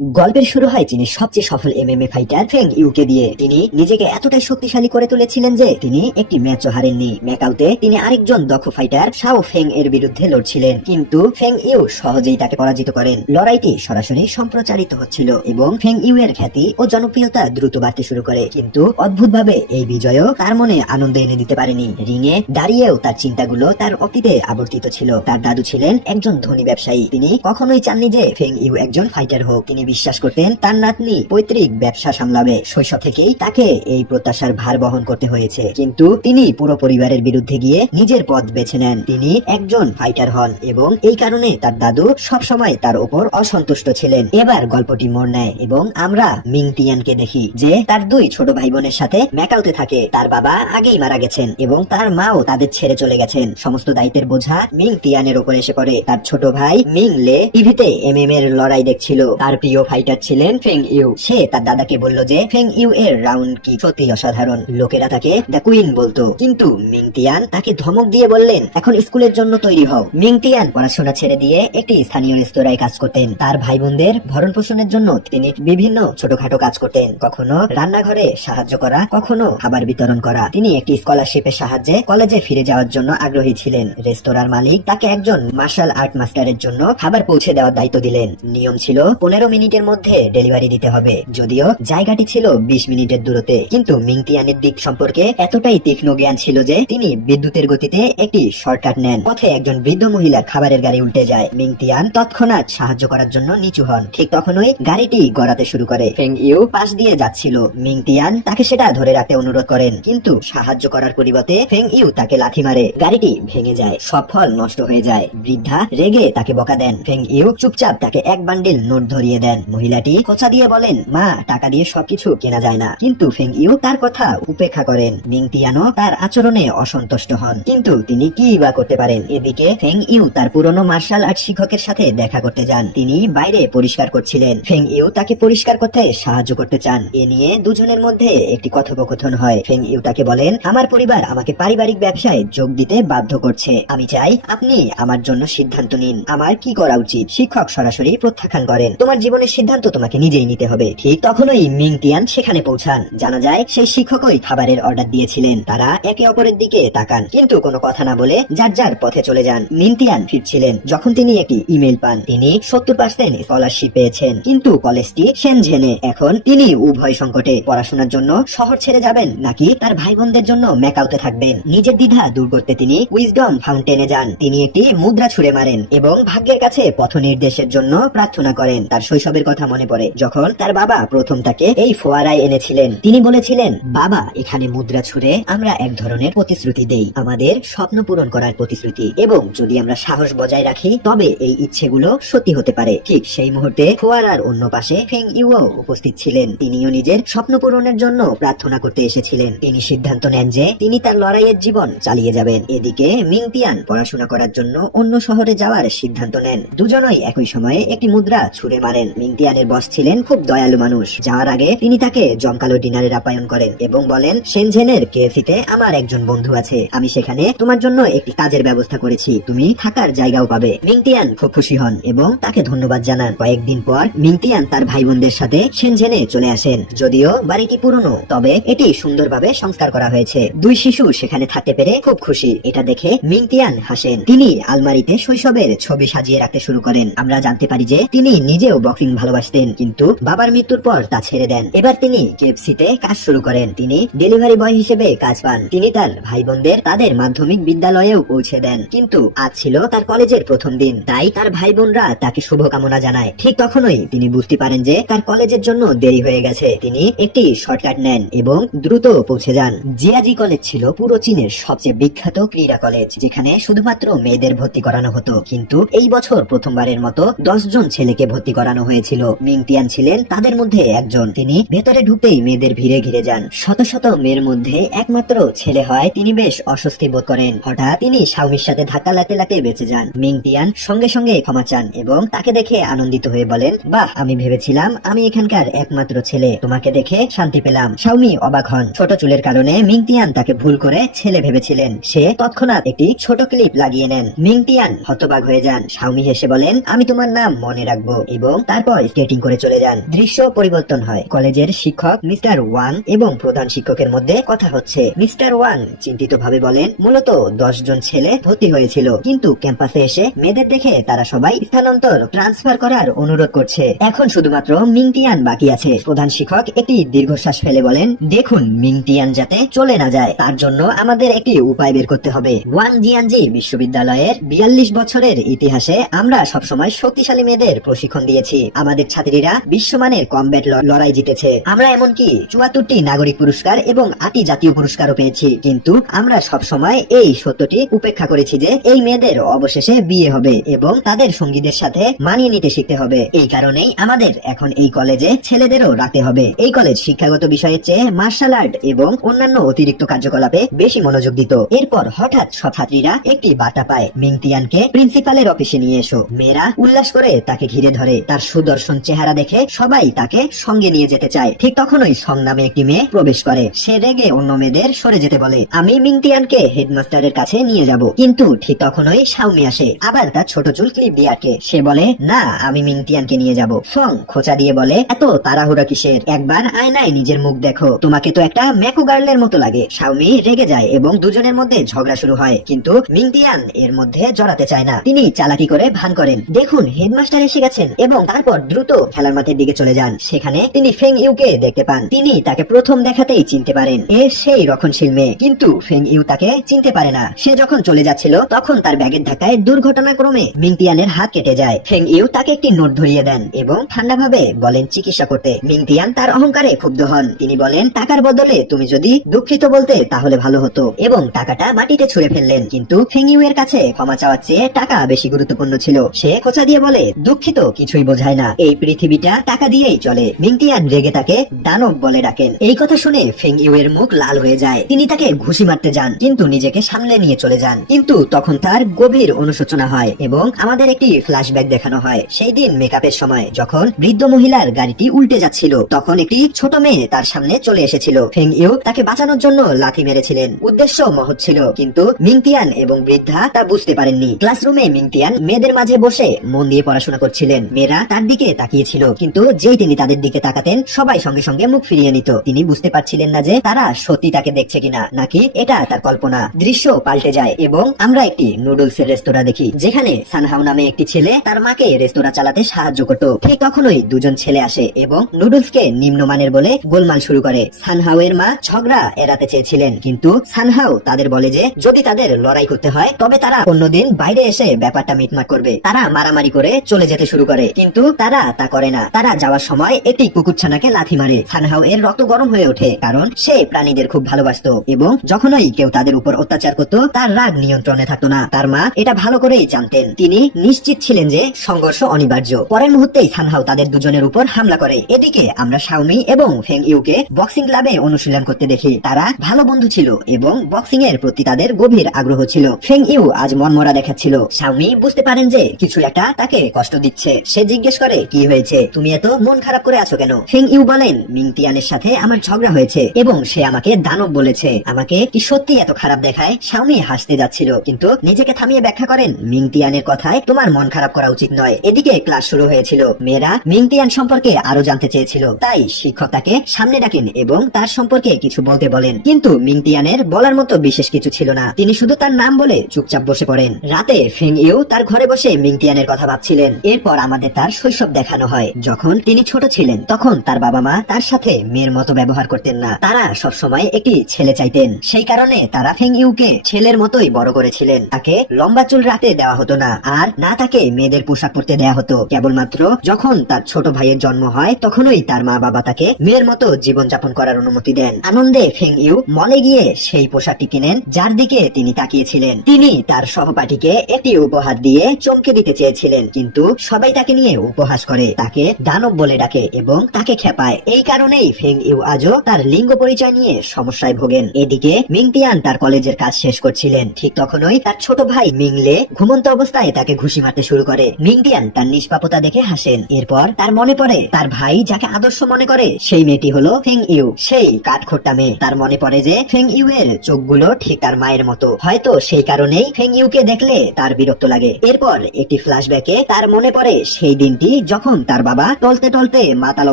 গল্পের শুরু হয় চীনের সবচেয়ে সফল এমএমএ ফাইটার ফেং ইউকে দিয়ে। তিনি নিজেকে এতটাই শক্তিশালী করে তুলেছিলেন যে তিনি একটি ম্যাচও হারেননি। ম্যাকাউতে তিনি আরেকজন দক্ষ ফাইটার শাও ফেং এর বিরুদ্ধে লড়ছিলেন, কিন্তু ফেং ইউ সহজেই তাকে পরাজিত করেন। লড়াইটি সরাসরি সম্প্রচারিত হচ্ছিল এবং ফেং ইউ এর খ্যাতি ও জনপ্রিয়তা দ্রুত বাড়তে শুরু করে। কিন্তু অদ্ভুতভাবে এই বিজয়ও তার মনে আনন্দ এনে দিতে পারেনি। রিংয়ে দাঁড়িয়েও তার চিন্তাগুলো তার অতীতে আবর্তিত ছিল। তার দাদু ছিলেন একজন ধনী ব্যবসায়ী। তিনি কখনোই চাননি যে ফেং ইউ একজন ফাইটার হোক। তিনি বিশ্বাস করতেন তার নাতনি পৈতৃক ব্যবসা সামলাবে। শৈশব থেকেই তাকে এই প্রত্যাশার ভার বহন করতে হয়েছে, কিন্তু তিনি পুরো পরিবারের বিরুদ্ধে গিয়ে নিজের পথ বেছে নেন। তিনি একজন ফাইটার হন এবং এই কারণে তার দাদু সবসময় তার উপর অসন্তুষ্ট ছিলেন। এবার গল্পটি মোড় নেয় এবং আমরা মিং তিয়ানকে দেখি, যে তার দুই ছোট ভাই বোনের সাথে ম্যাকাউতে থাকে। তার বাবা আগেই মারা গেছেন এবং তার মাও তাদের ছেড়ে চলে গেছেন। সমস্ত দায়িত্বের বোঝা মিং তিয়ানের উপর এসে পড়ে। তার ছোট ভাই মিং লে টিভিতে এমএম এর লড়াই দেখছিল। তার প্রিয় ফাইটার ছিলেন ফেং ইউ। সে তার দাদাকে বলল যে ফেং ইউ এর রাউন্ড কি সত্যি অসাধারণ। লোকেরা তাকে দ্য কুইন বলতো, কিন্তু মিং তিয়ান তাকে ধমক দিয়ে বললেন, এখন স্কুলের জন্য তৈরি হও। মিং তিয়ান পড়াশোনা ছেড়ে দিয়ে একটি স্থানীয় রেস্তোরাঁয় কাজ করতেন। তার ভাই বোনদের ভরণ পোষণের জন্য তিনি বিভিন্ন ছোটখাটো কাজ করতেন, কখনো রান্নাঘরে সাহায্য করা, কখনো খাবার বিতরণ করা। তিনি একটি স্কলারশিপের সাহায্যে কলেজে ফিরে যাওয়ার জন্য আগ্রহী ছিলেন। রেস্তোরাঁর মালিক তাকে একজন মার্শাল আর্ট মাস্টারের জন্য খাবার পৌঁছে দেওয়ার দায়িত্ব দিলেন। নিয়ম ছিল 15 মিনিটের মধ্যে ডেলিভারি দিতে হবে, যদিও জায়গাটি ছিল 20 মিনিটের দূরত্বে। কিন্তু মিং তিয়ানের দিক সম্পর্কে এতটাই তীক্ষ্ণ জ্ঞান ছিল যে তিনি বিদ্যুতের গতিতে একটি শর্টকাট নেন। পথে একজন বৃদ্ধ মহিলার খাবারের গাড়ি উল্টে যায়। মিং তিয়ান তৎক্ষণাৎ সাহায্য করার জন্য নিচু হন। ঠিক তখনই গাড়িটি গড়াতে শুরু করে। ফেং ইউ পাশ দিয়ে যাচ্ছিল। মিং তিয়ান তাকে সেটা ধরে রাখতে অনুরোধ করেন, কিন্তু সাহায্য করার পরিবর্তে ফেং ইউ তাকে লাথি মারে। গাড়িটি ভেঙে যায়, সব ফল নষ্ট হয়ে যায়। বৃদ্ধা রেগে তাকে বকা দেন। ফেং ইউ চুপচাপ তাকে এক বান্ডিল নোট ধরিয়ে দেন। মহিলাটি খোঁচা দিয়ে বলেন, মা, টাকা দিয়ে সবকিছু কেনা যায় না। কিন্তু ফেং ইউ তার কথা উপেক্ষা করেন। মিং তিয়ানও তার আচরণে অসন্তুষ্ট হন, কিন্তু তিনি কি বা করতে পারেন। এদিকে ফেং ইউ তার পুরনো মার্শাল আর্ট শিক্ষকের সাথে দেখা করতে যান। তিনি বাইরে পরিষ্কার করছিলেন। ফেং ইউ তাকে পরিষ্কার করতে সাহায্য করতে চান। এ নিয়ে দুজনের মধ্যে একটি কথোপকথন হয়। ফেং ইউ তাকে বলেন, আমার পরিবার আমাকে পারিবারিক ব্যবসায় যোগ দিতে বাধ্য করছে। আমি চাই আপনি আমার জন্য সিদ্ধান্ত নিন, আমার কি করা উচিত। শিক্ষক সরাসরি প্রত্যাখ্যান করেন, তোমার জীবনের সিদ্ধান্ত তোমাকে নিজেই নিতে হবে। ঠিক তখনই মিং তিয়ান সেখানে পৌঁছান। জানা যায় সেই শিক্ষকই খাবারের অর্ডার দিয়েছিলেন। তারা একে অপরের দিকে তাকান, কিন্তু কোনো কথা না বলে যার যার পথে চলে যান। মিং তিয়ান ফিরছিলেন যখন তিনি একটি ইমেল পান। তিনি 70% স্কলারশিপ পেয়েছেন, কিন্তু কলেজটি শেনঝেনে। এখন তিনি উভয় সংকটে। পড়াশোনার জন্য শহর ছেড়ে যাবেন নাকি তার ভাই বোনদের জন্য ম্যাকাউতে থাকবেন। নিজের দ্বিধা দূর করতে তিনি উইজডম ফাউন্টেনে যান। তিনি একটি মুদ্রা ছুঁড়ে মারেন এবং ভাগ্যের কাছে পথ নির্দেশের জন্য প্রার্থনা করেন। তার শৈশবের কথা মনে পড়ে, যখন তার বাবা প্রথম তাকে এই ফোয়ারায় এনেছিলেন। তিনি বলেছিলেন, বাবা, এখানে মুদ্রা ছুঁড়ে আমরা এক ধরনের প্রতিশ্রুতি দেই, আমাদের স্বপ্ন পূরণ করার প্রতিশ্রুতি, এবং যদি আমরা সাহস বজায় রাখি তবে এই ইচ্ছেগুলো সত্যি হতে পারে। ঠিক সেই মুহূর্তে ফোয়ারার অন্য পাশে ফেং ইউও উপস্থিত ছিলেন। তিনিও নিজের স্বপ্ন পূরণের জন্য প্রার্থনা করতে এসেছিলেন। তিনি সিদ্ধান্ত নেন যে তিনি তার লড়াইয়ের জীবন চালিয়ে যাবেন। এদিকে মিং তিয়ান পড়াশোনা করার জন্য অন্য শহরে যাওয়ার সিদ্ধান্ত নেন। দুজনই একই সময়ে একটি মুদ্রা ছুঁড়ে মারেন। মিং তিয়ানের বস ছিলেন খুব দয়ালু মানুষ। যাওয়ার আগে তিনি তাকে জমকালো ডিনারের আপ্যায়ন করেন এবং বলেন, শেনঝেনের কেএফসিতে আমার একজন বন্ধু আছে, আমি সেখানে তোমার জন্য একটি কাজের ব্যবস্থা করেছি, তুমি থাকার জায়গাও পাবে। মিং তিয়ান খুব খুশি হন এবং তাকে ধন্যবাদ জানান। কয়েকদিন পর মিং তিয়ান তার ভাই বোনদের সাথে শেনঝেনে চলে আসেন। যদিও বাড়িটি পুরনো, তবে এটি সুন্দরভাবে সংস্কার করা হয়েছে। দুই শিশু সেখানে থাকতে পেরে খুব খুশি। এটা দেখে মিং তিয়ান হাসেন। তিনি আলমারিতে শৈশবের ছবি সাজিয়ে রাখতে শুরু করেন। আমরা জানতে পারি যে তিনি নিজেও বক্সিং ভালোবাসতেন, কিন্তু বাবার মৃত্যুর পর তা ছেড়ে দেন। এবার তিনি কেএফসিতে কাজ শুরু করেন। তিনি ডেলিভারি বয় হিসেবে কাজ পান। তিনি তার ভাই বোনদের তাদের মাধ্যমিক বিদ্যালয়েও পৌঁছে দেন। কিন্তু আজ ছিল তার কলেজের প্রথম দিন, তাই তার ভাই বোনরা তাকে শুভকামনা জানায়। ঠিক তখনই তিনি বুঝতে পারেন যে তার কলেজের জন্য দেরি হয়ে গেছে। তিনি একটি শর্টকাট নেন এবং দ্রুত পৌঁছে যান। জিয়াজি কলেজ ছিল পুরো চীনের সবচেয়ে বিখ্যাত ক্রীড়া কলেজ, যেখানে শুধুমাত্র মেয়েদের ভর্তি করানো হতো। কিন্তু এই বছর প্রথমবারের মতো 10 জন ছেলেকে ভর্তি করানো হয়েছিল। মিং তিয়ান ছিলেন তাদের মধ্যে একজন। তিনি ভেতরে ঢুকতেই মেয়েদের ভিড়ে ঘিরে যান। শত শত মেয়ের মধ্যে একমাত্র ছেলে হয় তিনি বেশ অস্বস্তি বোধ করেন। হঠাৎ তিনি শাওমির সাথে ধাক্কা লাগতে লাগতে বেঁচে যান। মিং তিয়ান সঙ্গে সঙ্গে ক্ষমা চান এবং তাকে দেখে আনন্দিত হয়ে বলেন, বাহ, আমি ভেবেছিলাম আমি এখানকার একমাত্র ছেলে, তোমাকে দেখে শান্তি পেলাম। শাওমি অবাক হন। ছোট চুলের কারণে মিং তিয়ান তাকে ভুল করে ছেলে ভেবেছিলেন। সে তৎক্ষণাৎ একটি ছোট ক্লিপ লাগিয়ে নেন। মিং তিয়ান হতবাক হয়ে যান। শাওমি হেসে বলেন, আমি তোমার নাম মনে রাখবো। এবং তারপর তারপর স্কেটিং করে চলে যান। দৃশ্য পরিবর্তন হয়। কলেজের শিক্ষক মিস্টার ওয়াং এবং প্রধান শিক্ষকের মধ্যে কথা হচ্ছে। মিস্টার ওয়াং চিন্তিত ভাবে বলেন, মূলত 10 জন ছেলে ভর্তি হয়েছিল, কিন্তু ক্যাম্পাসে এসে মেয়েদের দেখে তারা সবাই স্থানান্তর ট্রান্সফার করার অনুরোধ করছে। এখন শুধুমাত্র মিংটিয়ান বাকি আছে। প্রধান শিক্ষক একটি দীর্ঘশ্বাস ফেলে বলেন, দেখুন, মিংটিয়ান যাতে চলে না যায় তার জন্য আমাদের একটি উপায় বের করতে হবে। ওয়াং জিয়ানজি বিশ্ববিদ্যালয়ের 42 বছরের ইতিহাসে আমরা সবসময় শক্তিশালী মেয়েদের প্রশিক্ষণ দিয়েছি। আমাদের ছাত্রীরা বিশ্বমানের কমব্যাট লড়াই জিতেছে। আমরা এমনকি 74টি নাগরিক পুরস্কার এবং 8টি জাতীয় পুরস্কারও পেয়েছি। কিন্তু আমরা সবসময় এই সত্যটি উপেক্ষা করেছি যে এই মেয়েদের অবশেষে বিয়ে হবে এবং তাদের সঙ্গীদের সাথে মানিয়ে নিতে শিখতে হবে। এই কারণেই আমাদের এখন এই কলেজে ছেলেদেরও রাখতে হবে। এই কলেজ শিক্ষাগত বিষয়ের চেয়ে মার্শাল আর্ট এবং অন্যান্য অতিরিক্ত কার্যকলাপে বেশি মনোযোগ দিত। এরপর হঠাৎ সব ছাত্রীরা একটি বার্তা পায়, মিংটিয়ানকে প্রিন্সিপালের অফিসে নিয়ে এসো। মেয়েরা উল্লাস করে তাকে ঘিরে ধরে। তার সুদর্শন চেহারা দেখে সবাই তাকে সঙ্গে নিয়ে যেতে চায়। ঠিক তখনই সং নামে একটি মেয়ে প্রবেশ করে। সে রেগে অন্য মেয়েদের সরে যেতে বলে, আমি মিংটিয়ানকে হেডমাস্টারের কাছে নিয়ে যাব। কিন্তু ঠিক তখনই শাওমি আসে, আবার তার ছোট চুল ক্লিপ দিয়ে আটকে। সে বলে, না, আমি মিংটিয়ানকে নিয়ে যাব। সং খোঁচা দিয়ে বলে, এত তাড়াহুড়া কিসের? একবার আয়নায় নিজের মুখ দেখো, তোমাকে তো একটা ম্যাকো গার্লের মতো লাগে। শাওমি রেগে যায় এবং দুজনের মধ্যে ঝগড়া শুরু হয়, কিন্তু মিংটিয়ান এর মধ্যে জড়াতে চায় না। তিনি চালাকি করে ভান করেন, দেখুন হেডমাস্টার এসে গেছেন, এবং তারপর দ্রুত খেলার মাঠের দিকে চলে যান। সেখানে তিনি ফেং ইউকে দেখতে পান। তিনি তাকে প্রথম দেখাতেই চিনতে পারেন, এ সেই রক্ষণশীল মেয়ে। কিন্তু ফেং ইউ তাকে চিনতে পারে না। সে যখন চলে যাচ্ছিল তখন তার ব্যাগের ধাক্কায় দুর্ঘটনাক্রমে মিংটিয়ানের হাত কেটে যায়। ফেং ইউ তাকে একটি নোট ধরিয়ে দেন এবং ঠান্ডাভাবে বলেন চিকিৎসা করতে। মিংটিয়ান তার অহংকারে ক্ষুব্ধ হন। তিনি বলেন, টাকার বদলে তুমি যদি দুঃখিত বলতে তাহলে ভালো হতো, এবং টাকাটা মাটিতে ছুঁড়ে ফেললেন। কিন্তু ফেং ইউ এর কাছে ক্ষমা চাওয়ার চেয়ে টাকা বেশি গুরুত্বপূর্ণ ছিল। সে খোঁচা দিয়ে বলে, দুঃখিত কিছুই বোঝায় না, এই পৃথিবীটা টাকা দিয়েই চলে। মিংটিয়ান রেগে তাকে দানব বলে ডাকেন। এই কথা শুনে ফেং ইউ এর মুখ লাল হয়ে যায়। তিনি তাকে ঘুষি মারতে যান, কিন্তু নিজেকে সামলে নিয়ে চলে যান। কিন্তু তখন তার গভীর অনুশোচনা হয় এবং আমাদের একটি ফ্ল্যাশব্যাক দেখানো হয়। সেই দিন মেকআপের সময় যখন বৃদ্ধ মহিলার গাড়িটি উল্টে যাচ্ছিল, তখন একটি ছোট মেয়ে তার সামনে চলে এসেছিল। ফেং ইউ তাকে বাঁচানোর জন্য লাথি মেরেছিলেন। উদ্দেশ্য মহৎ ছিল, কিন্তু মিংটিয়ান এবং বৃদ্ধা তা বুঝতে পারেননি। ক্লাসরুমে মিংটিয়ান মেয়েদের মাঝে বসে মন দিয়ে পড়াশোনা করছিলেন। মেয়েরা তার দিকে তাকিয়েছিল, কিন্তু যেই তিনি তাদের দিকে তাকাতেন সবাই সঙ্গে সঙ্গে মুখ ফিরিয়ে নিত। তিনি বুঝতে পারছিলেন না যে তারা সত্যি তাকে দেখছে কিনা, নাকি এটা তার কল্পনা। দৃশ্য পাল্টে যায় এবং আমরা একটি নুডলসের রেস্তোরাঁ দেখি, যেখানে সানহাও নামে একটি ছেলে তার মাকে রেস্তোরাঁ চালাতে সাহায্য করত। ঠিক তখনই দুজন ছেলে আসে এবং নুডলসকে নিম্নমানের বলে গোলমাল শুরু করে। সানহাও এর মা ঝগড়া এড়াতে চেয়েছিলেন, কিন্তু সানহাও তাদের বলে যে যদি তাদের লড়াই করতে হয় তবে তারা অন্যদিন বাইরে এসে ব্যাপারটা মিটমাট করবে। তারা মারামারি করে চলে যেতে শুরু করে, কিন্তু তারা তা করে না। তারা যাওয়ার সময় একটি কুকুরছানাকে লাথি মারে। সানহাও এর রক্ত গরম হয়ে ওঠে, কারণ সে প্রাণীদের খুব ভালোবাসতো এবং যখনই কেউ তাদের উপর অত্যাচার করত তার রাগ নিয়ন্ত্রণে থাকতো না। তার মা এটা ভালো করেই জানতেন। তিনি নিশ্চিত ছিলেন যে সংঘর্ষ অনিবার্য। পরের মুহূর্তেই সানহাও তাদের দুজনের উপর হামলা করে। এদিকে আমরা শাওমি এবং ফেং ইউকে বক্সিং ক্লাবে অনুশীলন করতে দেখি। তারা ভালো বন্ধু ছিল এবং বক্সিং এর প্রতি তাদের গভীর আগ্রহ ছিল। ফেং ইউ আজ মনমরা দেখাচ্ছিল। শাওমি বুঝতে পারেন যে কিছু একটা তাকে কষ্ট দিচ্ছে। সে জিজ্ঞেস করে, কি হয়েছে, তুমি এত মন খারাপ করে আছো কেন? ফেং ইউ বলেন, মিংটিয়ানের সাথে আমার ঝগড়া হয়েছে এবং সে আমাকে দানব বলেছে। আমাকে কি সত্যি এত খারাপ দেখায়? শাওমি হাসতে যাচ্ছিল, কিন্তু নিজেকে থামিয়ে ব্যাখ্যা করেন, মিংটিয়ানের কথায় তোমার মন খারাপ করা উচিত নয়। এদিকে ক্লাস শুরু হয়েছিল। মেয়েরা মিংটিয়ান সম্পর্কে আরো জানতে চেয়েছিল, তাই শিক্ষক তাকে সামনে ডাকেন এবং তার সম্পর্কে কিছু বলতে বলেন। কিন্তু মিংটিয়ানের বলার মতো বিশেষ কিছু ছিল না। তিনি শুধু তার নাম বলে চুপচাপ বসে পড়েন। রাতে ফেং ইউ তার ঘরে বসে মিংটিয়ানের কথা ভাবছিলেন। এরপর আমাদের তার শৈশব দেখানো হয়। যখন তিনি ছোট ছিলেন তখন তার বাবা মা তার সাথে মেয়ের মতো ব্যবহার করতেন না। তারা সবসময় একটি ছেলে চাইতেন। সেই কারণে তারা ফেং ইউকে ছেলের মতোই বড় করেছিলেন। তাকে লম্বা চুল রাখতে দেওয়া হতো না, আর না তাকে মেয়েদের পোশাক পরতে দেওয়া হতো। কেবলমাত্র যখন তার ছোট ভাইয়ের জন্ম হয় তখনই তার মা বাবা তাকে মেয়ের মতো জীবনযাপন করার অনুমতি দেন। আনন্দে ফেং ইউ মলে গিয়ে সেই পোশাকটি কিনেন যার দিকে তিনি তাকিয়েছিলেন। তিনি তার সহপাঠীকে একটি উপহার দিয়ে চমকে দিতে চেয়েছিলেন, কিন্তু সবাই তাকে নিয়ে উপহাস করে, তাকে দানব বলে ডাকে এবং তাকে খেপায়। এই কারণেই ফেং ইউ আজও তার লিঙ্গ পরিচয় নিয়ে সমস্যায় ভোগেন। এদিকে মিংটিয়ান তার কলেজের কাজ শেষ করছিলেন। ঠিক তখনই তার ছোট ভাই মিংলে ঘুমন্ত অবস্থায় তাকে ঘুষি মারতে শুরু করে। মিংটিয়ান তার নিষ্পাপতা দেখে হাসেন। এরপর তার মনে পড়ে তার ভাই যাকে আদর্শ মনে করে সেই মেয়েটি হলো ফেং ইউ, সেই কাঠখোট্টা মেয়ে। তার মনে পড়ে যে ফেং ইউ এর চোখগুলো ঠিক তার মায়ের মতো। হয়তো সেই কারণেই ফেং ইউকে দেখলে তার বিরক্ত লাগে। এরপর একটি ফ্ল্যাশব্যাকে তার মনে পড়ে সেই দিনটি রাতেই যখন তার বাবা টলতে টলতে মাতাল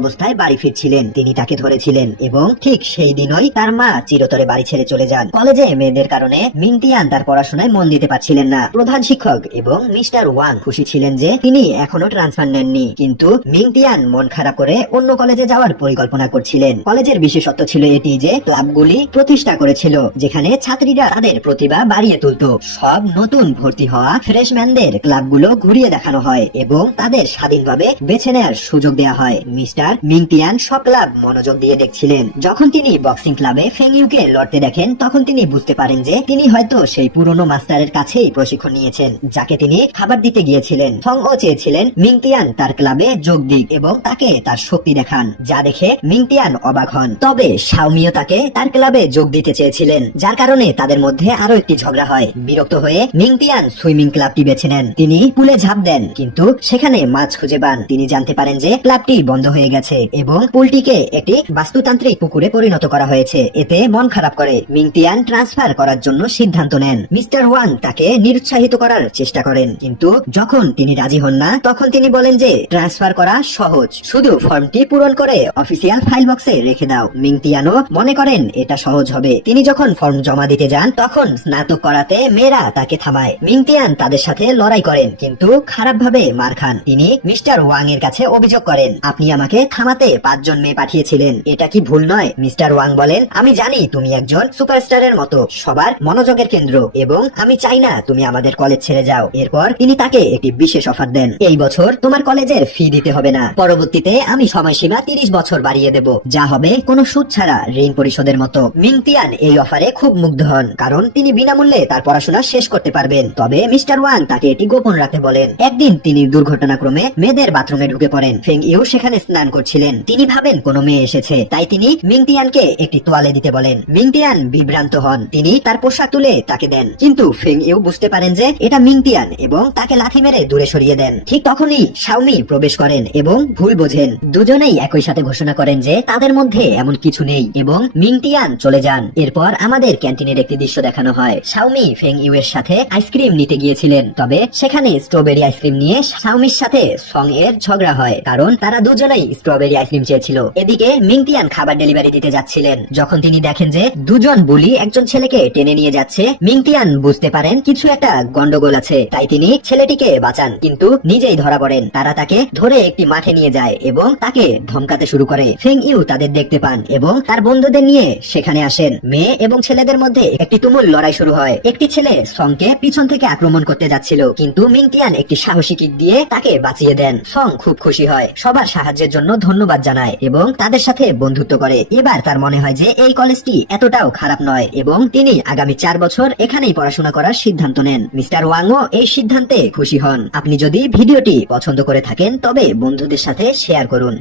অবস্থায় বাড়ি ফিরছিলেন, তিনি তাকে ধরেছিলেন এবং ঠিক সেই দিনই তার মা চিরতরে বাড়ি ছেড়ে চলে যান। কলেজে মেয়েদের কারণে মিংতিয়ান তার পড়াশোনায় মন দিতে পারছিলেন না। প্রধান শিক্ষক এবং মিস্টার ওয়াং খুশি ছিলেন যে তিনি এখনো ট্রান্সফার নেননি, কিন্তু মিংতিয়ান মন খারাপ করে অন্য কলেজে যাওয়ার পরিকল্পনা করছিলেন। কলেজের বিশেষত্ব ছিল এটি যে ক্লাবগুলি প্রতিষ্ঠা করেছিল যেখানে ছাত্রীরা তাদের প্রতিভা বাড়িয়ে তুলত। সব নতুন ভর্তি হওয়া ফ্রেশম্যানদের ক্লাবগুলো ঘুরিয়ে দেখানো হয় এবং তাদের স্বাধীনভাবে বেছে নেওয়ার সুযোগ দেওয়া হয়। মিস্টার মিংতিয়ান সব ক্লাব মনোযোগ দিয়ে দেখছিলেন। যখন তিনি বক্সিং ক্লাবে ফেং ইউকে লড়তে দেখেন তখন তিনি বুঝতে পারেন যে তিনি হয়তো সেই পুরনো মাস্টারের কাছেই প্রশিক্ষণ নিয়েছেন যাকে তিনি খাবার দিতে গিয়েছিলেন। ফং ও চেয়েছিলেন মিংতিয়ান তার ক্লাবে যোগ দিক এবং তাকে তার শক্তি দেখান, যা দেখে মিংতিয়ান অবাক হন। তবে শাওমিও তাকে তার ক্লাবে যোগ দিতে চেয়েছিলেন, যার কারণে তাদের মধ্যে আরো একটি ঝগড়া হয়। বিরক্ত হয়ে মিংতিয়ান সুইমিং ক্লাবটি বেছে নেন। তিনি পুলে ঝাঁপ দেন কিন্তু সেখানে মাছ খুঁজে পান। তিনি জানতে পারেন যে ক্লাবটি বন্ধ হয়ে গেছে এবং পুলটিকে একটি বাস্তুতান্ত্রিক পুকুরে পরিণত করা হয়েছে। এতে মন খারাপ করে মিংতিয়ান ট্রান্সফার করার জন্য সিদ্ধান্ত নেন। মিস্টার ওয়াং তাকে নিরুৎসাহিত করার চেষ্টা করেন, কিন্তু যখন তিনি রাজি হন না তখন তিনি বলেন যে ট্রান্সফার করা সহজ, শুধু ফর্মটি পূরণ করে অফিসিয়াল ফাইল বক্সে রেখে দাও। মিংতিয়ানও মনে করেন এটা সহজ হবে। তিনি যখন ফর্ম জমা দিতে যান তখন স্নাতক করাতে মেয়েরা তাকে থামায়। মিংতিয়ান তাদের সাথে লড়াই করেন কিন্তু খারাপভাবে মার খান। তিনি মিস্টার ওয়াং এর কাছে অভিযোগ করেন, আপনি আমাকে থামাতে 5 জন মেয়ে পাঠিয়েছিলেন, এটা কি ভুল নয়? মিস্টার ওয়াং বলেন, আমি জানি তুমি একজন সুপারস্টারের মতো সবার মনোযোগের কেন্দ্র এবং আমি চাই না তুমি আমাদের কলেজ ছেড়ে যাও। এরপর তিনি তাকে একটি বিশেষ অফার দেন, এই বছর তোমার কলেজের ফি দিতে হবে না, পরবর্তীতে আমি সময়সীমা 30 বছর বাড়িয়ে দেব, যা হবে কোনো সুদ ছাড়া ঋণ পরিশোধের মতো। মিংতিয়ান এই অফারে খুব মুগ্ধ হন কারণ তিনি বিনামূল্যে তার পড়াশোনা শেষ করতে পারবেন। তবে মিস্টার ওয়াং তাকে এটি গোপন রাখতে বলেন। একদিন তিনি দুর্ঘটনাক্রমে মেয়েদের বাথরুমে ঢুকে পড়েন। ফেং ইউ সেখানে স্নান করছিলেন। তিনি ভাবেন কোনো মেয়ে এসেছে, তাই তিনি মিংতিয়ানকে একটি তোয়ালে দিতে বলেন। মিংতিয়ান বিভ্রান্ত হন। তিনি তার পোশাক তুলে তাকে দেন, কিন্তু ফেং ইউ বুঝতে পারেন যে এটা মিংতিয়ান এবং তাকে লাথি মেরে দূরে সরিয়ে দেন। ঠিক তখনই শাওমি প্রবেশ করেন এবং ভুল বোঝেন। দুজনেই একই সাথে ঘোষণা করেন যে তাদের মধ্যে এমন কিছু নেই এবং মিংতিয়ান চলে যান। এরপর আমাদের ক্যান্টিনের একটি দৃশ্য দেখানো হয়। শাওমি ফেং ইউ এর সাথে আইসক্রিম নিতে গিয়েছিলেন, তবে সেখানে স্ট্রবেরি আইসক্রিম নিয়ে শাওমির সাথে সং এর ঝগড়া হয় কারণ তারা দুজনেই স্ট্রবেরি আইসক্রিম চেয়েছিল। এদিকে মিংতিয়ান খাবার ডেলিভারি দিতে যাচ্ছিলেন। যখন তিনি দেখেন যে দুজন বুলি একজন ছেলেকে টেনে নিয়ে যাচ্ছে, মিংতিয়ান বুঝতে পারেন কিছু একটা গন্ডগোল আছে, তাই তিনি ছেলেটিকে বাঁচান কিন্তু নিজেই ধরা পড়েন। তারা তাকে ধরে একটি মাঠে নিয়ে যায় এবং তাকে ধমকাতে শুরু করে। ফেং ইউ তাদের দেখতে পান এবং তার বন্ধুদের নিয়ে সেখানে আসেন। মেয়ে এবং ছেলেদের মধ্যে একটি তুমুল লড়াই শুরু হয়। একটি ছেলে সংকে পিছন থেকে আক্রমণ করতে যাচ্ছিল, কিন্তু মিংতিয়ান একটি সাহসী কিক দিয়ে তাকে বাঁচিয়ে দেন। সং খুব খুশি হয়, সবার সাহায্যের জন্য ধন্যবাদ জানায় এবং তাদের সাথে বন্ধুত্ব করে। এবার তার মনে হয় যে এই কলেজটি এতটাও খারাপ নয় এবং তিনি আগামী 4 বছর এখানেই পড়াশোনা করার সিদ্ধান্ত নেন। মিস্টার ওয়াংও এই সিদ্ধান্তে খুশি হন। আপনি যদি ভিডিওটি পছন্দ করে থাকেন তবে বন্ধুদের সাথে শেয়ার করুন।